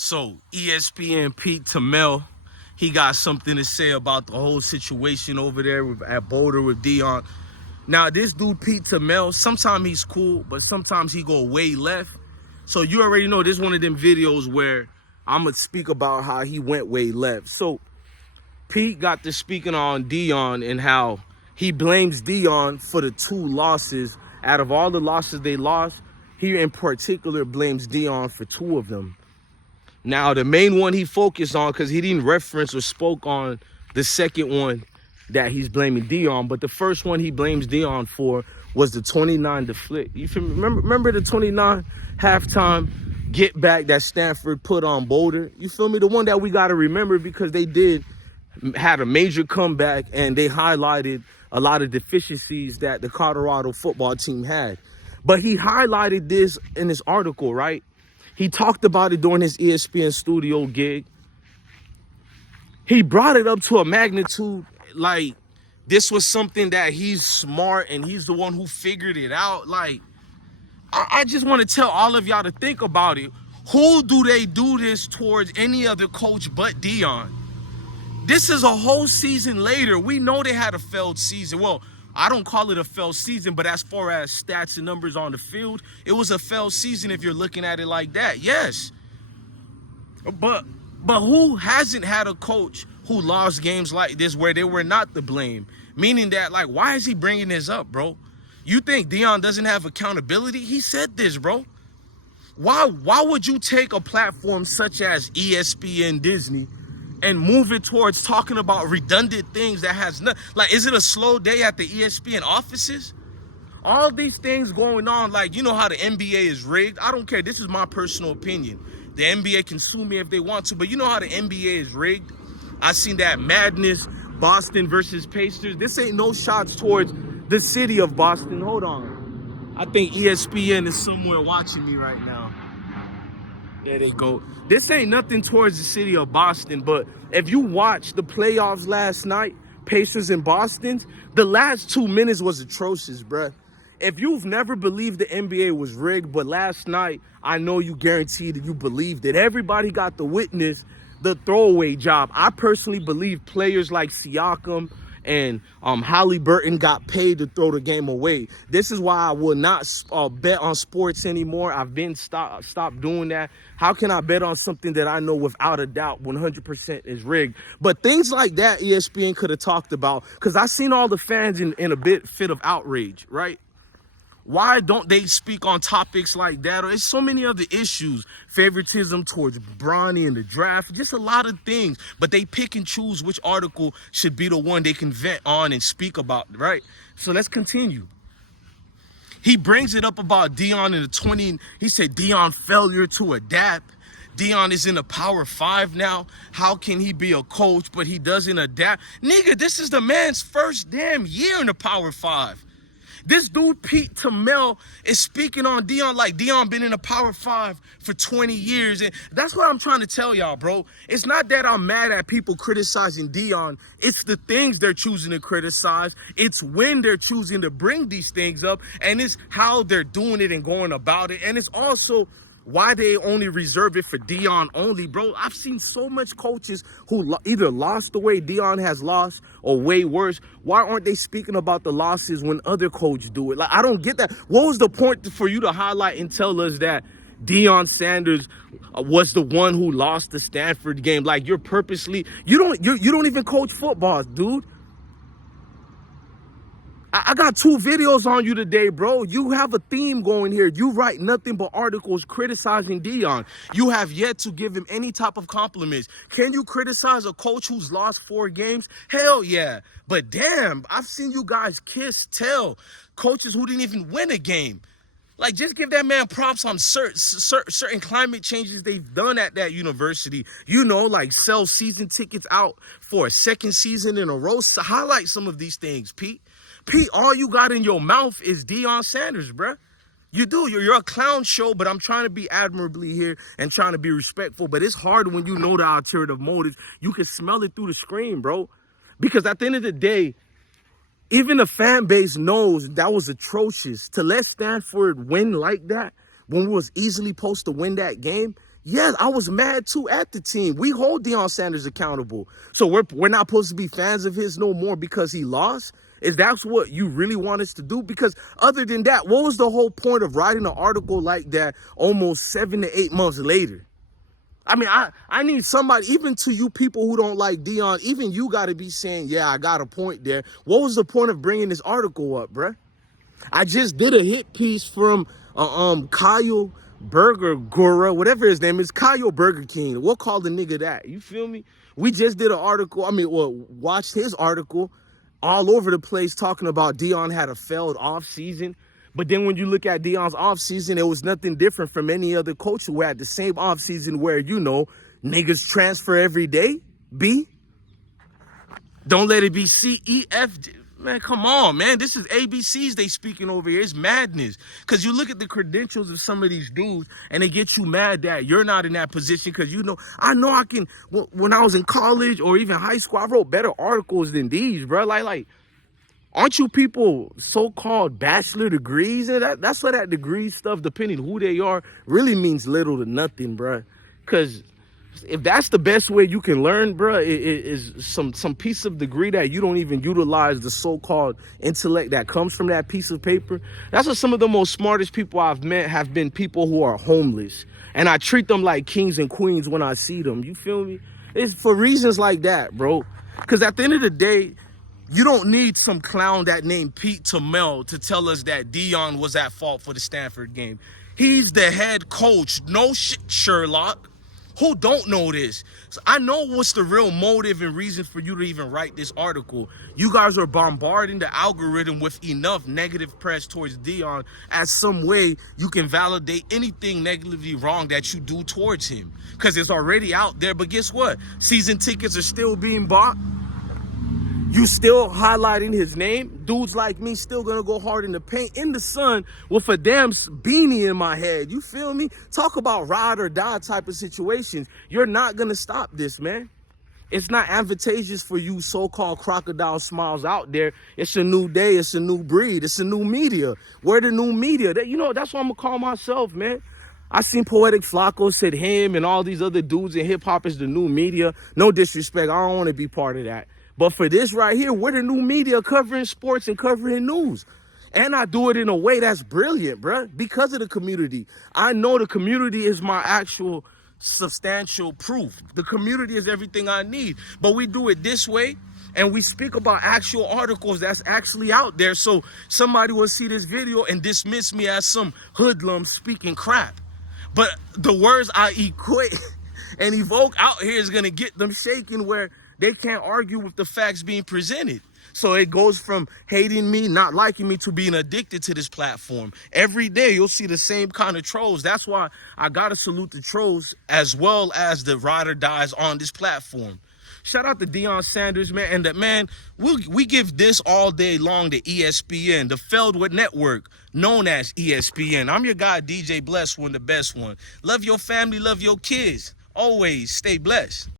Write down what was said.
So ESPN Pete Thamel, he got something to say about the whole situation over there at Boulder with Deion. Now, this dude Pete Thamel, sometimes he's cool, but sometimes he go way left. So you already know this is one of them videos where I'm going to speak about how he went way left. So Pete got to speaking on Deion and how he blames Deion for the 2 losses. Out of all the losses they lost, he in particular blames Deion for 2 of them. Now, the main one he focused on, because he didn't reference or spoke on the second one that he's blaming Deion, but the first one he blames Deion for was the 29 deflect. You remember the 29 halftime get back that Stanford put on Boulder? You feel me? The one that we got to remember because they had a major comeback and they highlighted a lot of deficiencies that the Colorado football team had. But he highlighted this in his article, right? He talked about it during his ESPN studio gig. He brought it up to a magnitude like this was something that he's smart and he's the one who figured it out. Like, I just want to tell all of y'all to think about it. Who do they do this towards any other coach but Deion? This is a whole season later. We know they had a failed season. Well, I don't call it a failed season, but as far as stats and numbers on the field, it was a failed season if you're looking at it like that. Yes. But who hasn't had a coach who lost games like this where they were not to blame? Meaning that, like, why is he bringing this up, bro? You think Deion doesn't have accountability? He said this, bro. Why would you take a platform such as ESPN Disney and move it towards talking about redundant things that has nothing? Like, is it a slow day at the ESPN offices? All these things going on, like, you know how the NBA is rigged? I don't care. This is my personal opinion. The NBA can sue me if they want to, but you know how the NBA is rigged? I seen that madness, Boston versus Pacers. This ain't no shots towards the city of Boston. Hold on. I think ESPN is somewhere watching me right now. There they go. This ain't nothing towards the city of Boston, but if you watch the playoffs last night, Pacers and Boston, the last 2 minutes was atrocious, bruh. If you've never believed the NBA was rigged, but last night, I know you guaranteed that you believed it. Everybody got to witness the throwaway job. I personally believe players like Siakam and Halliburton got paid to throw the game away. This is why I will not bet on sports anymore. I've been stopped doing that. How can I bet on something that I know without a doubt 100% is rigged? But things like that ESPN could have talked about, because I seen all the fans in a fit of outrage, right? Why don't they speak on topics like that? Or there's so many other issues. Favoritism towards Bronny in the draft. Just a lot of things. But they pick and choose which article should be the one they can vent on and speak about, right? So let's continue. He brings it up about Deion in the 20. He said Deion failure to adapt. Deion is in the Power 5 now. How can he be a coach, but he doesn't adapt? Nigga, this is the man's first damn year in the Power 5. This dude, Pete Thamel, is speaking on Deion like Deion been in the Power 5 for 20 years. And that's what I'm trying to tell y'all, bro. It's not that I'm mad at people criticizing Deion. It's the things they're choosing to criticize. It's when they're choosing to bring these things up. And it's how they're doing it and going about it. And it's also why they only reserve it for Deion only, bro. I've seen so much coaches who either lost the way Deion has lost or way worse. Why aren't they speaking about the losses when other coaches do it? Like, I don't get that. What was the point for you to highlight and tell us that Deion Sanders was the one who lost the Stanford game? Like, you're purposely, you don't even coach football, dude. I got 2 videos on you today, bro. You have a theme going here. You write nothing but articles criticizing Deion. You have yet to give him any type of compliments. Can you criticize a coach who's lost 4 games? Hell yeah. But damn, I've seen you guys tell coaches who didn't even win a game. Like, just give that man props on certain climate changes they've done at that university. You know, like sell season tickets out for a second season in a row. So highlight some of these things, Pete. Pete, all you got in your mouth is Deion Sanders, bruh. You do. You're a clown show, but I'm trying to be admirably here and trying to be respectful. But it's hard when you know the ulterior motives. You can smell it through the screen, bro. Because at the end of the day, even the fan base knows that was atrocious. To let Stanford win like that when we was easily supposed to win that game, Yeah, I was mad too at the team. We hold Deion Sanders accountable. So we're not supposed to be fans of his no more because he lost? Is that what you really want us to do? Because other than that, what was the whole point of writing an article like that almost 7 to 8 months later? I mean, I need somebody, even to you people who don't like Deion, even you got to be saying, yeah, I got a point there. What was the point of bringing this article up, bruh? I just did a hit piece from Kyle Burger Gora, whatever his name is, Kyle Burger King. We'll call the nigga that. You feel me? We just did an article. Watched his article all over the place talking about Deion had a failed off season. But then when you look at Deion's off season, it was nothing different from any other coach who had the same off season where, you know, niggas transfer every day. B. Don't let it be C, E, F. Man, come on, man. This is ABCs they speaking over here. It's madness. Because you look at the credentials of some of these dudes and they get you mad that you're not in that position because, you know I can, when I was in college or even high school, I wrote better articles than these, bro. Like, aren't you people so-called bachelor degrees? And that's what that degree stuff, depending who they are, really means little to nothing, bro. Because if that's the best way you can learn, bro, it is some piece of degree that you don't even utilize the so-called intellect that comes from that piece of paper. That's what some of the most smartest people I've met have been people who are homeless. And I treat them like kings and queens when I see them. You feel me? It's for reasons like that, bro. Because at the end of the day, you don't need some clown that named Pete Thamel to tell us that Deion was at fault for the Stanford game. He's the head coach. No shit, Sherlock. Who don't know this? So I know what's the real motive and reason for you to even write this article. You guys are bombarding the algorithm with enough negative press towards Deion as some way you can validate anything negatively wrong that you do towards him. Because it's already out there. But guess what? Season tickets are still being bought. You still highlighting his name. Dudes like me still gonna go hard in the paint in the sun with a damn beanie in my head. You feel me? Talk about ride or die type of situations. You're not gonna stop this, man. It's not advantageous for you so-called crocodile smiles out there. It's a new day. It's a new breed. It's a new media. We're the new media. You know, that's what I'm gonna call myself, man. I seen Poetic Flacco said him and all these other dudes in hip-hop is the new media. No disrespect. I don't want to be part of that. But for this right here, we're the new media covering sports and covering news. And I do it in a way that's brilliant, bruh, because of the community. I know the community is my actual substantial proof. The community is everything I need. But we do it this way, and we speak about actual articles that's actually out there. So somebody will see this video and dismiss me as some hoodlum speaking crap. But the words I equate and evoke out here is going to get them shaking where they can't argue with the facts being presented. So it goes from hating me, not liking me, to being addicted to this platform. Every day you'll see the same kind of trolls. That's why I got to salute the trolls as well as the ride or dies on this platform. Shout out to Deion Sanders, man. And that, man, we give this all day long to ESPN, the Feldwood Network, known as ESPN. I'm your guy, DJ Bless One, the best one. Love your family, love your kids. Always stay blessed.